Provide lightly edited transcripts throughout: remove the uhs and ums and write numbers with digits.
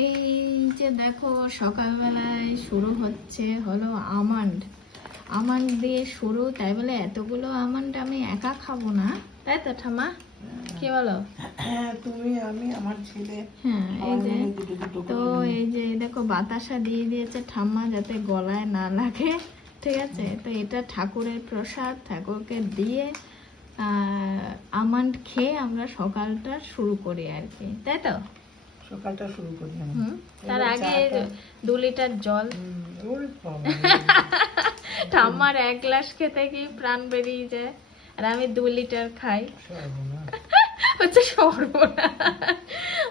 এই যে দেখো সকালবেলায় শুরু হচ্ছে হলো আমন্ড দিয়ে শুরু, তাই বলে এতগুলো আমন্ড আমি একা খাবো না, তাই তো ঠাম্মা? কি বলো? হ্যাঁ, তুমি আমি আমার ছেলে হ্যাঁ, এই যে দুটো দুটো তো করে নিই। এই যে দেখো বাতাসা দিয়ে দিয়েছে ঠাম্মা যাতে গলায় না লাগে, ঠিক আছে? তো এটা ঠাকুরের প্রসাদ, ঠাকুরকে দিয়ে আমন্ড খেয়ে আমরা সকালটা শুরু করি আর কি, তাই তো? সকালটা শুরু করি আমি। তার এবার আগে চাটা, 2 লিটার জল। ওরে বাবা রে। ঠাম্মার 1 গ্লাস খেতে কি প্রাণ বেরিয়ে যায়, আর আমি 2 লিটার খাই। সর্বনাশ। হচ্ছে সর্বনাশ।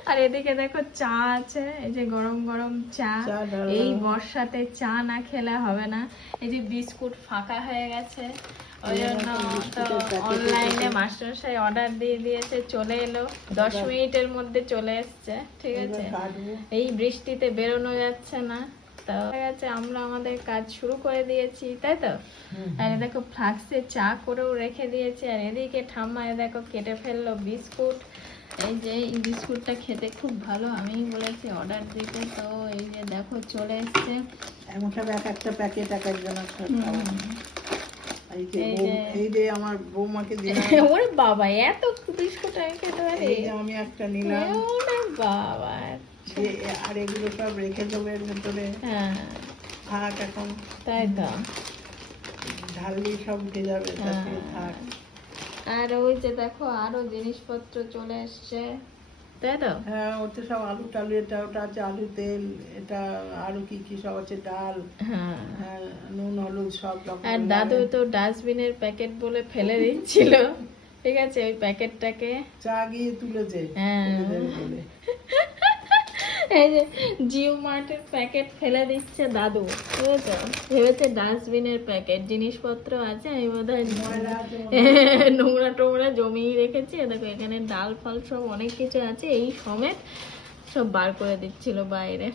আর এদিকে দেখো চা আছে, এই যে গরম গরম চা। চা ঢালা। এই বর্ষাতে চা না খেলে হবে না। এই যে বিস্কুট ফাঁকা হয়ে গেছে, ওই জন্য তো অনলাইনে মাস্টারমশাই অর্ডার দিয়ে দিয়েছে, চলে এলো 10 মিনিটের মধ্যে চলে এসছে, ঠিক আছে? এবার কাটবো। এই বৃষ্টিতে বেরোনো যাচ্ছে না, তো হয়ে গেছে আমরা আমাদের কাজ শুরু করে দিয়েছি, তাই তো? আর এই দেখো ফ্লাক্সে চা করেও রেখে দিয়েছি, আর এদিকে ঠাম্মা দেখো কেটে ফেললো বিস্কুট। এই যে এই বিস্কুটটা খেতে খুব ভালো, আমি বলেছি অর্ডার দিতে, তো এই যে দেখো চলে এসছে। এমন সব এক একটা প্যাকেট এক একজনের খাওয়া। এই যে এই এই যে আমার বৌমাকে দিলাম। ওরে বাবা, এত বিস্কুট আমি খেতে পারি? এই যে আমি একটা নিলাম। ওরে বাবা। আর এগুলো সব রেখে দেবো এর ভেতরে। হ্যাঁ, থাক এখন, তাই তো। ঢাললেই সব উঠে যাবে, তার থেকে থাক। আর ওই যে দেখো আরো জিনিসপত্র চলে এসছে, তাই তো? হ্যাঁ, ওতে সব আলু টালু, এটা ওটা আছে, আলু তেল, এটা আরো কি কি সব আছে, ডাল, হ্যাঁ। হ্যাঁ, নুন হলুদ সব রকম। আর দাদু তো ডাস্টবিনের প্যাকেট বলে ফেলে দিচ্ছিল, ঠিক আছে? ওই প্যাকেটটাকে চা গিয়ে তুলেছে, হ্যাঁ। ফেলে দেবে বলে। এই যে জিও মার্টের প্যাকেট ফেলে দিচ্ছে দাদু, বুঝেছো? ভেবেছে ডাস্টবিনের প্যাকেট, জিনিসপত্র আছে, আমি বোধহয় ময়লা আছে নোংরা টোংরা জমিয়ে রেখেছি। দেখো এখানে ডাল ফাল সব অনেক কিছু আছে, এই সমেত সব বার করে দিচ্ছিল বাইরে।